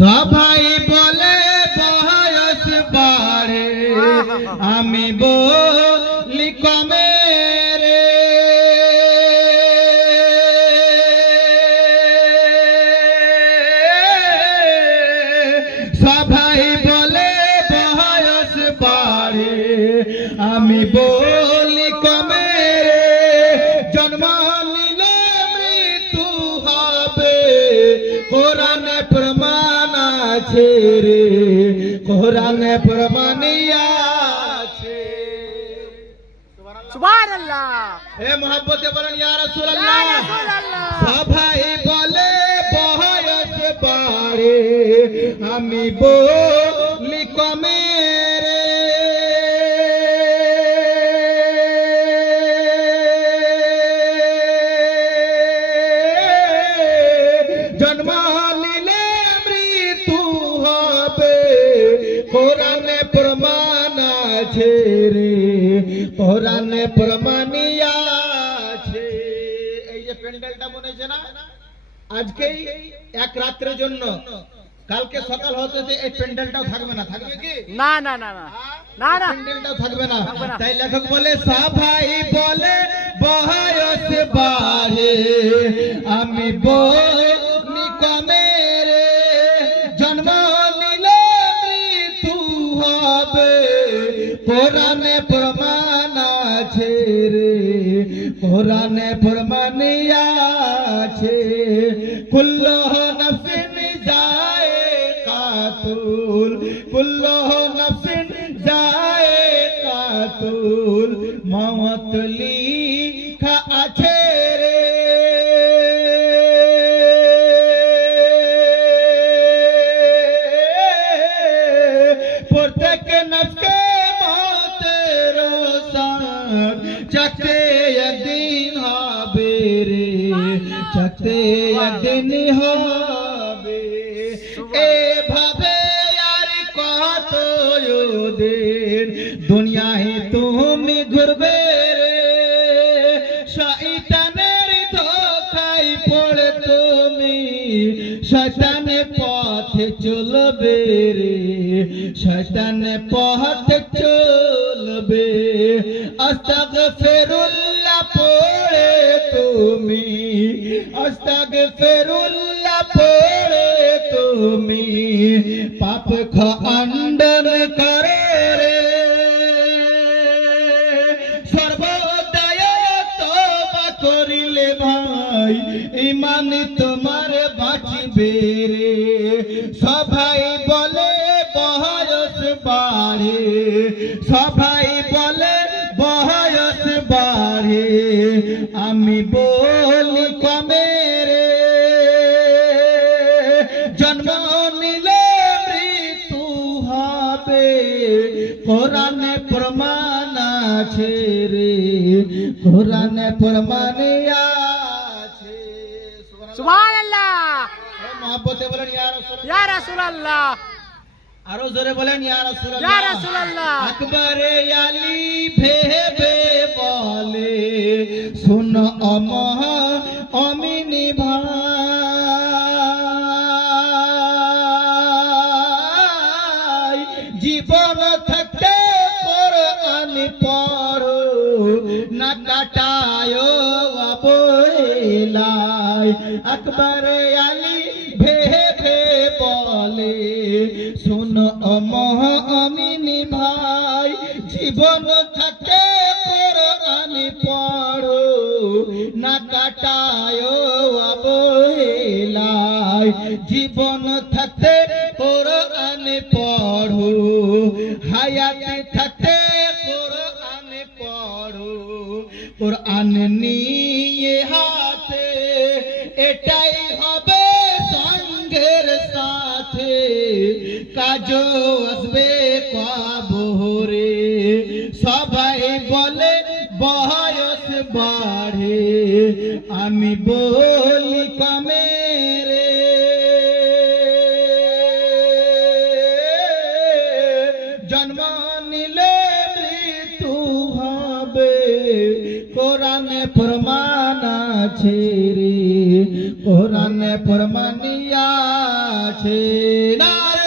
সবাই বলে বয়স বাড়ে, আমি বলি কমে রে। সবাই বলে বয়স বাড়ে, আমি বলি কমে রে। জন্ম নিলে মৃত্যু হবে, কোরআনে প্রমাণ আছে রে, কোরআনে প্রমাণ আছে। সুবহানাল্লাহ। হে মোহাব্বতে বলেন ইয়া রাসূলুল্লাহ। সবাই বলে বয়স বাড়ে, আমি বলি কমে রে। জন্ম নিলে মৃত্যু হবে, কোরআনে প্রমাণ আছে রে, কোরআনে প্রমাণ আছে। এই যে প্যান্ডেলটা বনেছে না আজকেই এক রাত্রের জন্য, কালকে সকাল হতে এই প্যান্ডেলটাও থাকবে না। থাকবে কি? না না না না না না, প্যান্ডেলটাও থাকবে না। তাই লেখক বলে সবাই বলে বয়স বাড়ে, আমি বলি কমে রে। জন্ম নিলে মৃত্যু হবে, কোরআনে প্রমাণ আছে রে, কোরআনে প্রমাণ আছে। কুল্লু নফসিন যায়কাতুল, কুল্লু নফসিন যায়কাতুল মওত লিখা আছে রে। প্রত্যেক নফসকে মওতের সাথ চাকতে একদিন হবে রে, চাকতে একদিন হবে। এভাবে আর কত দিন দুনিয়ায় তুমি ঘুরবে রে। শয়তানের ধোঁকায় পড়ে তুমি শয়তানের পথে চলবে রে, শয়তানের পথে চলবে। আস্তাগফিরুল্লাহ পড়ে তুমি, আস্তাগফিরুল্লাহ পড়ে তুমি পাপ খণ্ডন করে রে। সর্বদাই তওবা করিলে ভাই ঈমান তোমার বাঁচবে রে। সবাই বলে বয়স বাড়ে, সবাই বলে বয়স বাড়ে, আমি বলি কমে রে। জন্ম নিলে মৃত্যু হবে, কোরআনে প্রমাণ আছে রে, কোরআনে প্রমাণ আছে। সুবহানাল্লাহ। মহব্বতে বলেন ইয়া রাসূলুল্লাহ। ইয়া রাসূলুল্লাহ। আরো জোরে বলেন ইয়া রাসূলুল্লাহ। ইয়া রাসূলুল্লাহ। আকবরে আলী ভেবে বলে, শুন অমহ অমিনি ভাই, জীবন থাকতে কোরআন পড়ো, না কাটায় অবহেলায়। আকবরে আলী ভেবে বলে, শুন অমহ অমিনি ভাই, জীবন থাকতে কোরআন পড়ো, না কাটায় অবহেলায়। জীবন থাকতে কোরআন পড়ো, হায়াত থাকতে কোরআন পড়ো। কোরআন নিয়ে হাতে, এটাই হবে সঙ্গের সাথে, কাজও আসবে কবরে। সবাই বলে বয়স বাড়ে, আমি বলি কমে রে। জন্ম নিলে মৃত্যু হবে, কোরআনে প্রমাণ আছে রে, কোরআনে প্রমাণ আছে। নাই